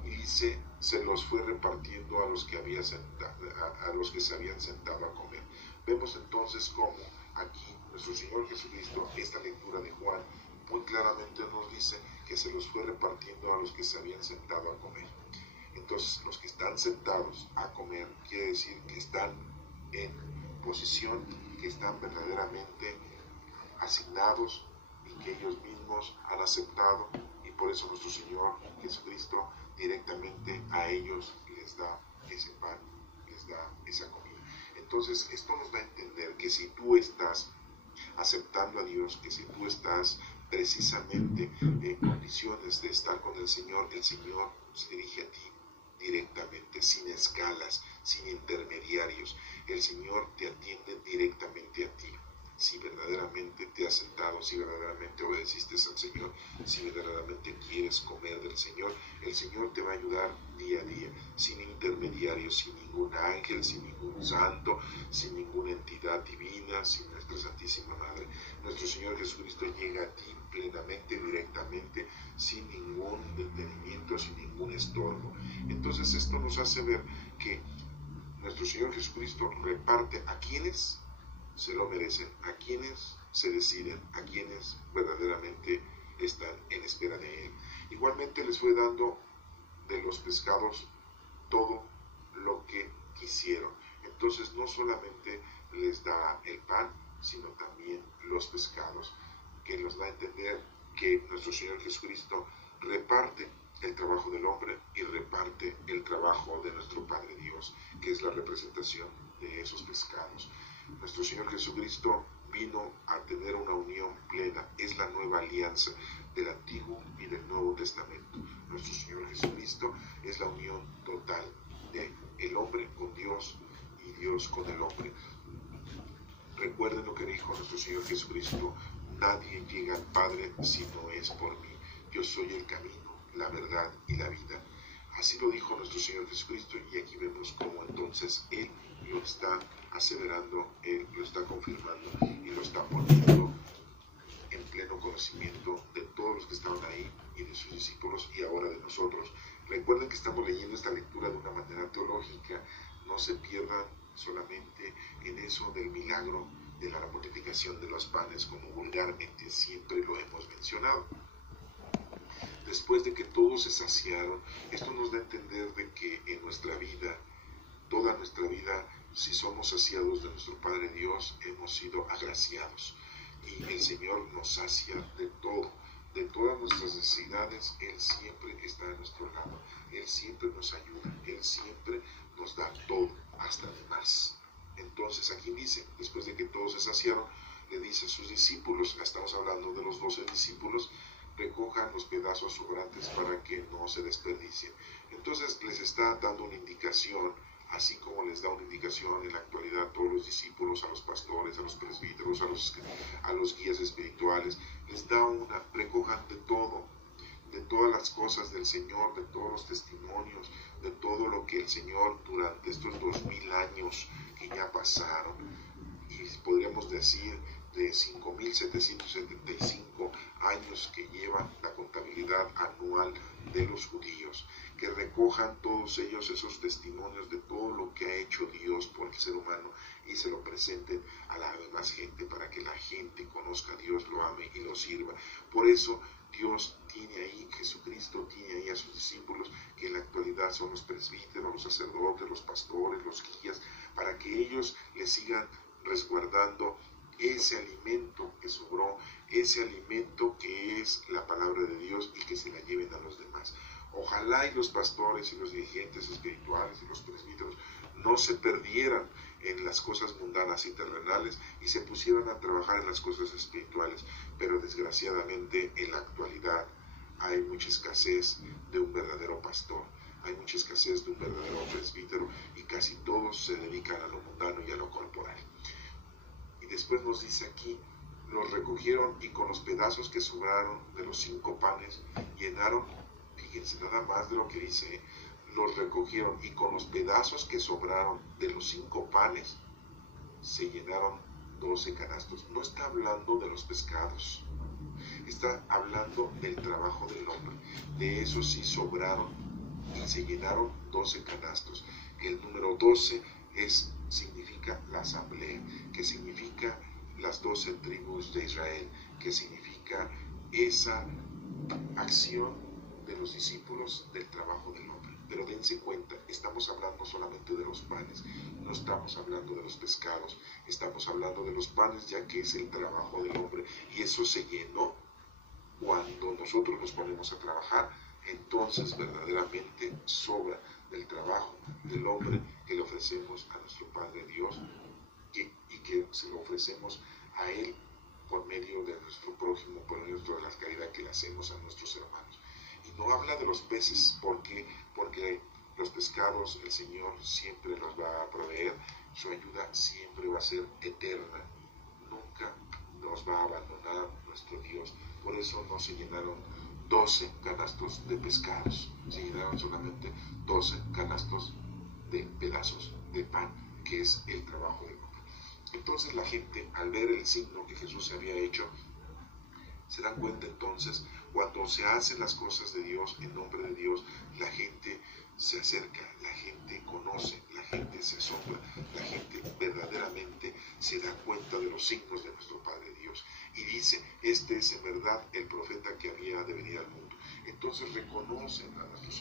Y dice, se los fue repartiendo a los que se habían sentado a comer. Vemos entonces cómo aquí nuestro Señor Jesucristo, esta lectura de Juan, muy claramente nos dice que se los fue repartiendo a los que se habían sentado a comer. Entonces, los que están sentados a comer quiere decir que están en posición, que están verdaderamente asignados y que ellos mismos han aceptado, y por eso nuestro Señor Jesucristo directamente a ellos les da ese pan, les da esa comida. Entonces esto nos da a entender que si tú estás aceptando a Dios, que si tú estás precisamente en condiciones de estar con el Señor se dirige a ti directamente, sin escalas, sin intermediarios. El Señor te atiende directamente a ti. Si verdaderamente te has sentado, si verdaderamente obedeciste al Señor, si verdaderamente quieres comer del Señor, el Señor te va a ayudar día a día, sin intermediarios, sin ningún ángel, sin ningún santo, sin ninguna entidad divina, sin nuestra Santísima Madre. Nuestro Señor Jesucristo llega a ti plenamente, directamente, sin ningún detenimiento, sin ningún estorbo. Entonces esto nos hace ver que nuestro Señor Jesucristo reparte a quienes se lo merecen, a quienes se deciden, a quienes verdaderamente están en espera de Él. Igualmente les fue dando de los pescados todo lo que quisieron. Entonces no solamente les da el pan, sino también los pescados, que nos da a entender que nuestro Señor Jesucristo reparte el trabajo del hombre y reparte el trabajo de nuestro Padre Dios, que es la representación de esos pescados. Nuestro Señor Jesucristo vino a tener una unión plena, es la nueva alianza del Antiguo y del Nuevo Testamento. Nuestro Señor Jesucristo es la unión total de el hombre con Dios y Dios con el hombre. Recuerden lo que dijo nuestro Señor Jesucristo: nadie llega al Padre si no es por mí. Yo soy el camino, la verdad y la vida. Así lo dijo nuestro Señor Jesucristo, y aquí vemos cómo entonces Él lo está aseverando, Él lo está confirmando y lo está poniendo en pleno conocimiento de todos los que estaban ahí y de sus discípulos y ahora de nosotros. Recuerden que estamos leyendo esta lectura de una manera teológica. No se pierdan solamente en eso del milagro de la multiplicación de los panes, como vulgarmente siempre lo hemos mencionado. Después de que todos se saciaron, esto nos da a entender de que en nuestra vida, toda nuestra vida, si somos saciados de nuestro Padre Dios, hemos sido agraciados. Y el Señor nos sacia de todo, de todas nuestras necesidades. Él siempre está a nuestro lado, Él siempre nos ayuda, Él siempre nos da todo, hasta de más. Entonces aquí dice, después de que todos se saciaron, le dice a sus discípulos, estamos hablando de los 12 discípulos, recojan los pedazos sobrantes para que no se desperdicien. Entonces les está dando una indicación, así como les da una indicación en la actualidad a todos los discípulos, a los pastores, a los presbíteros, a los guías espirituales. Les da una: recojan de todo, de todas las cosas del Señor, de todos los testimonios, de todo lo que el Señor durante estos 2000 años que ya pasaron, y podríamos decir de 5.775 años que lleva la contabilidad anual de los judíos, que recojan todos ellos esos testimonios de todo lo que ha hecho Dios por el ser humano y se lo presenten a la demás gente para que la gente conozca a Dios, lo ame y lo sirva. Por eso Dios tiene ahí, Jesucristo tiene ahí a sus discípulos, que en la actualidad son los presbíteros, los sacerdotes, los pastores, los guías, para que ellos le sigan resguardando ese alimento que sobró, ese alimento que es la palabra de Dios, y que se la lleven a los demás. Ojalá y los pastores y los dirigentes espirituales y los presbíteros no se perdieran en las cosas mundanas y terrenales y se pusieran a trabajar en las cosas espirituales, pero desgraciadamente en la actualidad hay mucha escasez de un verdadero pastor, hay mucha escasez de un verdadero presbítero, y casi todos se dedican a lo mundano y a lo corporal. Y después nos dice aquí: los recogieron y con los pedazos que sobraron de los 5 panes llenaron. Fíjense nada más de lo que dice: los recogieron y con los pedazos que sobraron de los 5 panes se llenaron 12 canastos. No está hablando de los pescados, está hablando del trabajo del hombre. De eso sí sobraron y se llenaron 12 canastos. El número 12 significa la asamblea, que significa las 12 tribus de Israel, que significa esa acción de los discípulos del trabajo del hombre. Pero dense cuenta, estamos hablando solamente de los panes, no estamos hablando de los pescados, estamos hablando de los panes, ya que es el trabajo del hombre, y eso se llenó Cuando nosotros nos ponemos a trabajar, entonces verdaderamente sobra del trabajo del hombre que le ofrecemos a nuestro Padre Dios y que se lo ofrecemos a Él por medio de nuestro prójimo, por medio de la caridad que le hacemos a nuestros hermanos. Y no habla de los peces, porque los pescados el Señor siempre los va a proveer, su ayuda siempre va a ser eterna, nunca nos va a abandonar nuestro Dios. Por eso no se llenaron 12 canastos de pescados, se llenaron solamente 12 canastos de pedazos de pan, que es el trabajo del hombre. Entonces la gente, al ver el signo que Jesús había hecho, se dan cuenta entonces, cuando se hacen las cosas de Dios, en nombre de Dios, la gente se acerca, la gente conoce, la gente se asombra, la gente verdaderamente se da cuenta de los signos de nuestro Padre Dios y dice, este es en verdad el profeta que había de venir al mundo. Entonces reconocen a nuestro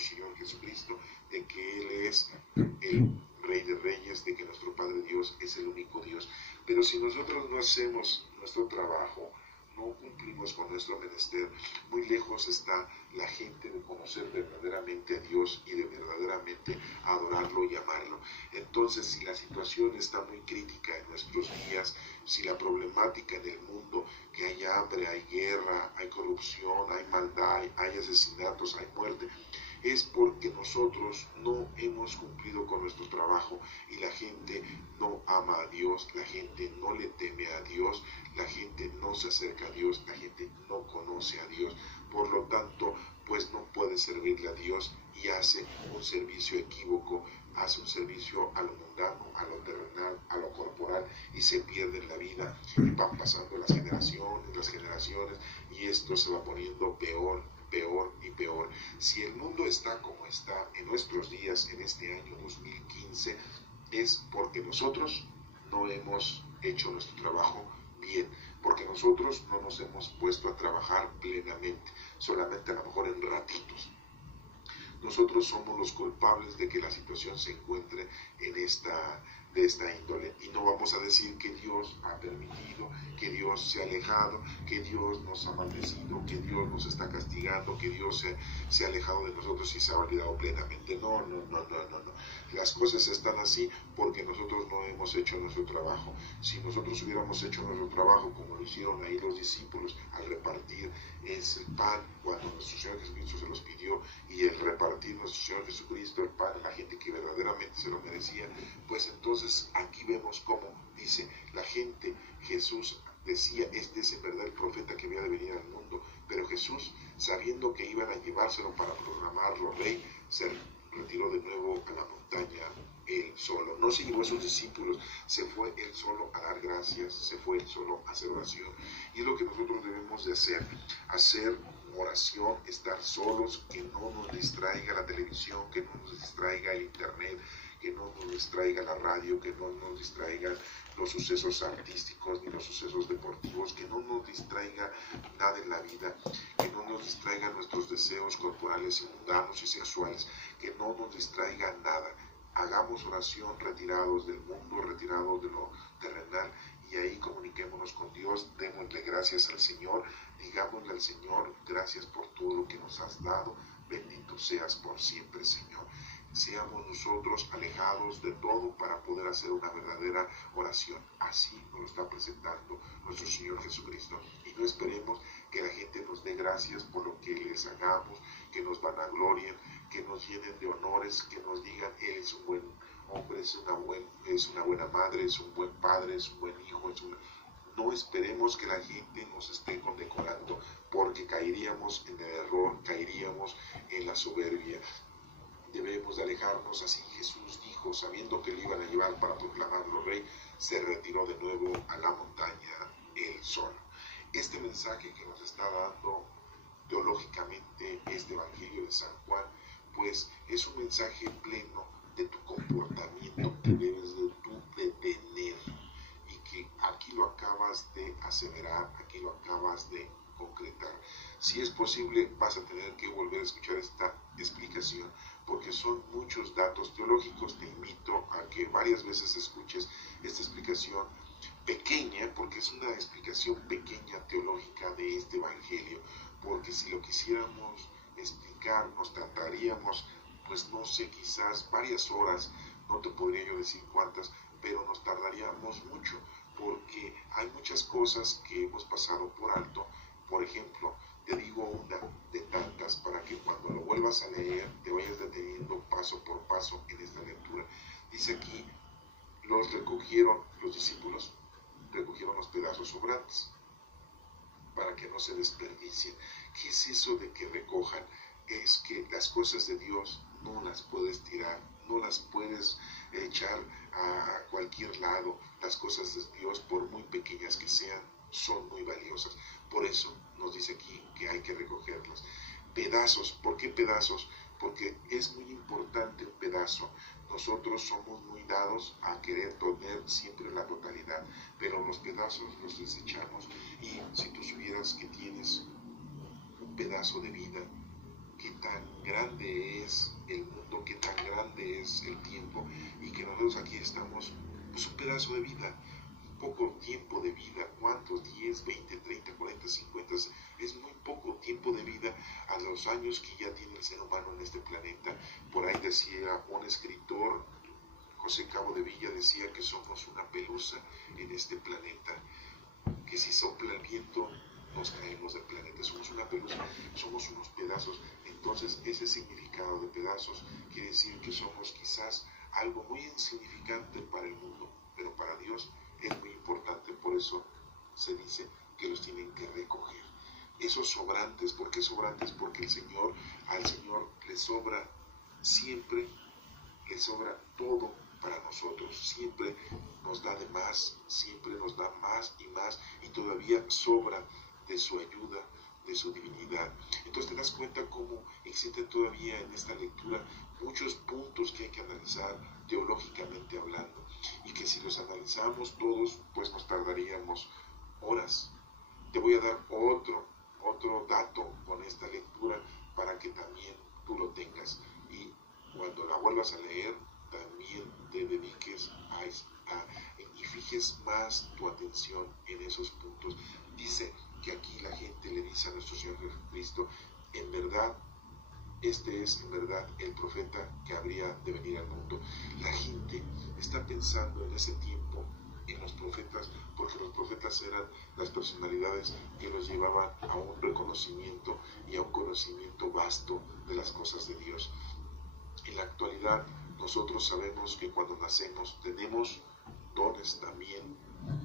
Señor Jesucristo, de que Él es el Rey de Reyes, de que nuestro Padre Dios es el único Dios. Pero si nosotros no hacemos nuestro trabajo, no cumplimos con nuestro menester, muy lejos está la gente de conocer verdaderamente a Dios y de verdaderamente adorarlo y amarlo. Entonces, si la situación está muy crítica en nuestros días, si la problemática en el mundo, que hay hambre, hay guerra, hay corrupción, hay maldad, hay asesinatos, hay muerte, es porque nosotros no hemos cumplido con nuestro trabajo y la gente no ama a Dios, la gente no le teme a Dios, la gente no se acerca a Dios, la gente no conoce a Dios. Por lo tanto, pues no puede servirle a Dios y hace un servicio equívoco, hace un servicio a lo mundano, a lo terrenal, a lo corporal y se pierde en la vida. Y van pasando las generaciones y esto se va poniendo peor y peor. Si el mundo está como está en nuestros días, en este año 2015, es porque nosotros no hemos hecho nuestro trabajo bien, porque nosotros no nos hemos puesto a trabajar plenamente, solamente a lo mejor en ratitos. Nosotros somos los culpables de que la situación se encuentre de esta índole, y no vamos a decir que Dios ha permitido, que Dios se ha alejado, que Dios nos ha maldecido, que Dios nos está castigando, que Dios se ha alejado de nosotros y se ha olvidado plenamente. No. Las cosas están así porque nosotros no hemos hecho nuestro trabajo. Si nosotros hubiéramos hecho nuestro trabajo como lo hicieron ahí los discípulos al repartir el pan cuando nuestro Señor Jesucristo se los pidió, y el repartir nuestro Señor Jesucristo el pan a la gente que verdaderamente se lo merecía, pues entonces aquí vemos cómo dice la gente, Jesús decía, este es en verdad el profeta que había de venir al mundo, pero Jesús, sabiendo que iban a llevárselo para proclamarlo rey, se retiró de nuevo a la montaña él solo. No se llevó a sus discípulos, se fue él solo a dar gracias, se fue él solo a hacer oración. Y es lo que nosotros debemos de hacer oración, estar solos, que no nos distraiga la televisión, que no nos distraiga el internet, que no nos distraiga la radio, que no nos distraigan los sucesos artísticos ni los sucesos deportivos, que no nos distraiga nada en la vida, que no nos distraiga nuestros deseos corporales y mundanos y sexuales, que no nos distraiga nada. Hagamos oración retirados del mundo, retirados de lo terrenal, y ahí comuniquémonos con Dios, démosle gracias al Señor, digámosle al Señor, gracias por todo lo que nos has dado, bendito seas por siempre, Señor. Seamos nosotros alejados de todo para poder hacer una verdadera oración. Así nos lo está presentando nuestro Señor Jesucristo. Y no esperemos que la gente nos dé gracias por lo que les hagamos, que nos vanaglorien, que nos llenen de honores, que nos digan, Él es un buen hombre, es una buena madre, es un buen padre, es un buen hijo. No esperemos que la gente nos esté condecorando, porque caeríamos en el error, caeríamos en la soberbia. Debemos de alejarnos. Así Jesús dijo, sabiendo que le iban a llevar para proclamarlo rey, se retiró de nuevo a la montaña él solo. Este mensaje que nos está dando teológicamente este Evangelio de San Juan, pues es un mensaje pleno de tu comportamiento que debes de tener, y que aquí lo acabas de aseverar, aquí lo acabas de concretar. Si es posible, vas a tener que volver a escuchar esta explicación, porque son muchos datos teológicos. Te invito a que varias veces escuches esta explicación pequeña, porque es una explicación pequeña teológica de este Evangelio, porque si lo quisiéramos explicar nos tardaríamos, pues no sé, quizás varias horas, no te podría yo decir cuántas, pero nos tardaríamos mucho, porque hay muchas cosas que hemos pasado por alto. Por ejemplo, te digo una de tantas para que cuando lo vuelvas a leer te vayas deteniendo paso por paso en esta lectura. Dice aquí, los recogieron los discípulos, recogieron los pedazos sobrantes para que no se desperdicien. ¿Qué es eso de que recojan? Es que las cosas de Dios no las puedes tirar, no las puedes echar a cualquier lado. Las cosas de Dios, por muy pequeñas que sean, son muy valiosas. Por eso nos dice aquí que hay que recogerlas. Pedazos, ¿por qué pedazos? Porque es muy importante un pedazo. Nosotros somos muy dados a querer tener siempre la totalidad, pero los pedazos los desechamos. Y si tú supieras que tienes un pedazo de vida, qué tan grande es el mundo, qué tan grande es el tiempo, y que nosotros aquí estamos, pues un pedazo de vida, poco tiempo de vida. ¿Cuántos? 10, 20, 30, 40, 50, es muy poco tiempo de vida a los años que ya tiene el ser humano en este planeta. Por ahí decía un escritor, José Cabo de Villa, decía que somos una pelusa en este planeta, que si sopla el viento nos caemos del planeta, somos una pelusa, somos unos pedazos. Entonces ese significado de pedazos quiere decir que somos quizás algo muy insignificante para el mundo, pero para Dios es muy importante. Por eso se dice que los tienen que recoger. Esos sobrantes, ¿por qué sobrantes? Porque al Señor le sobra siempre, le sobra todo para nosotros, siempre nos da de más, siempre nos da más, y todavía sobra de su ayuda, de su divinidad. Entonces te das cuenta cómo existen todavía en esta lectura muchos puntos que hay que analizar teológicamente hablando, y que si los analizamos todos, pues nos tardaríamos horas. Te voy a dar otro dato con esta lectura para que también tú lo tengas, y cuando la vuelvas a leer también te dediques y fijes más tu atención en esos puntos. Dice que aquí la gente le dice a nuestro Señor Jesucristo, en verdad, este es en verdad el profeta que habría de venir al mundo. La gente está pensando en ese tiempo en los profetas, porque los profetas eran las personalidades que los llevaban a un reconocimiento y a un conocimiento vasto de las cosas de Dios. En la actualidad nosotros sabemos que cuando nacemos tenemos dones también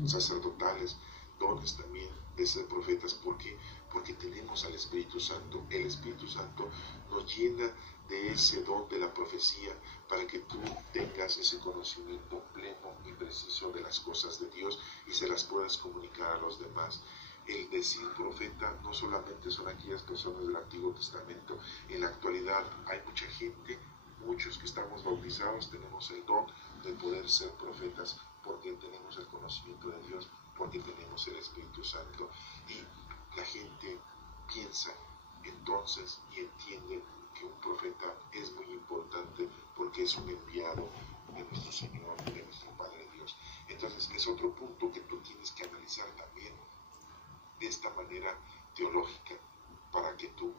sacerdotales, dones también de ser profetas. ¿Por qué? Porque tenemos al Espíritu Santo. El Espíritu Santo nos llena de ese don de la profecía para que tú tengas ese conocimiento pleno y preciso de las cosas de Dios y se las puedas comunicar a los demás. El decir profeta no solamente son aquellas personas del Antiguo Testamento. En la actualidad hay mucha gente, muchos que estamos bautizados, tenemos el don de poder ser profetas porque tenemos el conocimiento de Dios, porque tenemos el Espíritu Santo. Y la gente piensa entonces y entiende que un profeta es muy importante porque es un enviado de nuestro Señor, de nuestro Padre Dios. Entonces es otro punto que tú tienes que analizar también de esta manera teológica, para que tú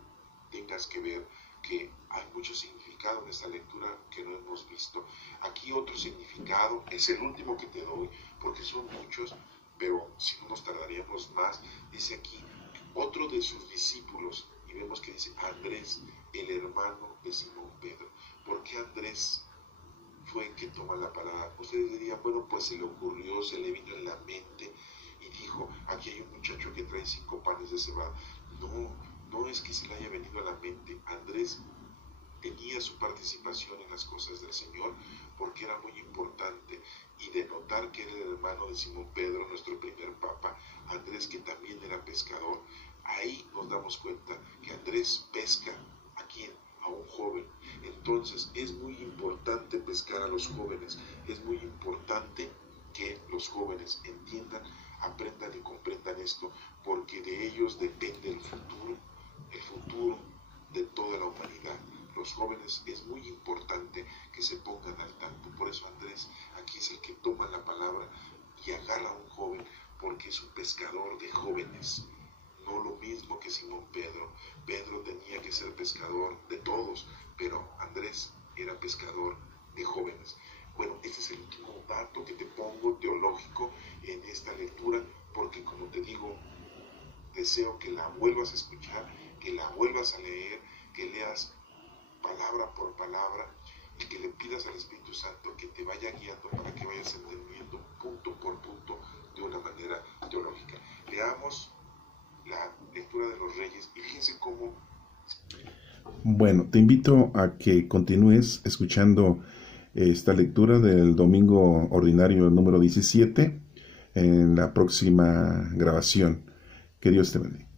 tengas que ver que hay mucho significado en esta lectura que no hemos visto. Aquí otro significado, es el último que te doy, porque son muchos, pero si no nos tardaríamos más. Dice aquí, otro de sus discípulos, y vemos que dice Andrés, el hermano de Simón Pedro. ¿Por qué Andrés fue el que toma la palabra? Ustedes dirían, bueno, pues se le ocurrió, se le vino en la mente y dijo, aquí hay un muchacho que trae 5 panes de cebada. No es que se le haya venido a la mente. Andrés tenía su participación en las cosas del Señor porque era muy importante, y de notar que era el hermano de Simón Pedro, nuestro primer papa, Andrés, que también era pescador. Ahí nos damos cuenta que Andrés pesca ¿a quién? A un joven. Entonces es muy importante pescar a los jóvenes, es muy importante que los jóvenes entiendan, aprendan y comprendan esto, porque de ellos depende el futuro de toda la humanidad. Los jóvenes es muy importante que se pongan al tanto. Por eso Andrés aquí es el que toma la palabra y agarra a un joven porque es un pescador de jóvenes. No lo mismo que Simón Pedro. Pedro tenía que ser pescador de todos, pero Andrés era pescador de jóvenes. Bueno, este es el último dato que te pongo teológico en esta lectura, porque como te digo, deseo que la vuelvas a escuchar, que la vuelvas a leer, que leas palabra por palabra y que le pidas al Espíritu Santo que te vaya guiando para que vayas entendiendo punto por punto de una manera teológica. Leamos la lectura de los Reyes y fíjense cómo... Bueno, te invito a que continúes escuchando esta lectura del domingo ordinario número 17 en la próxima grabación. Que Dios te bendiga.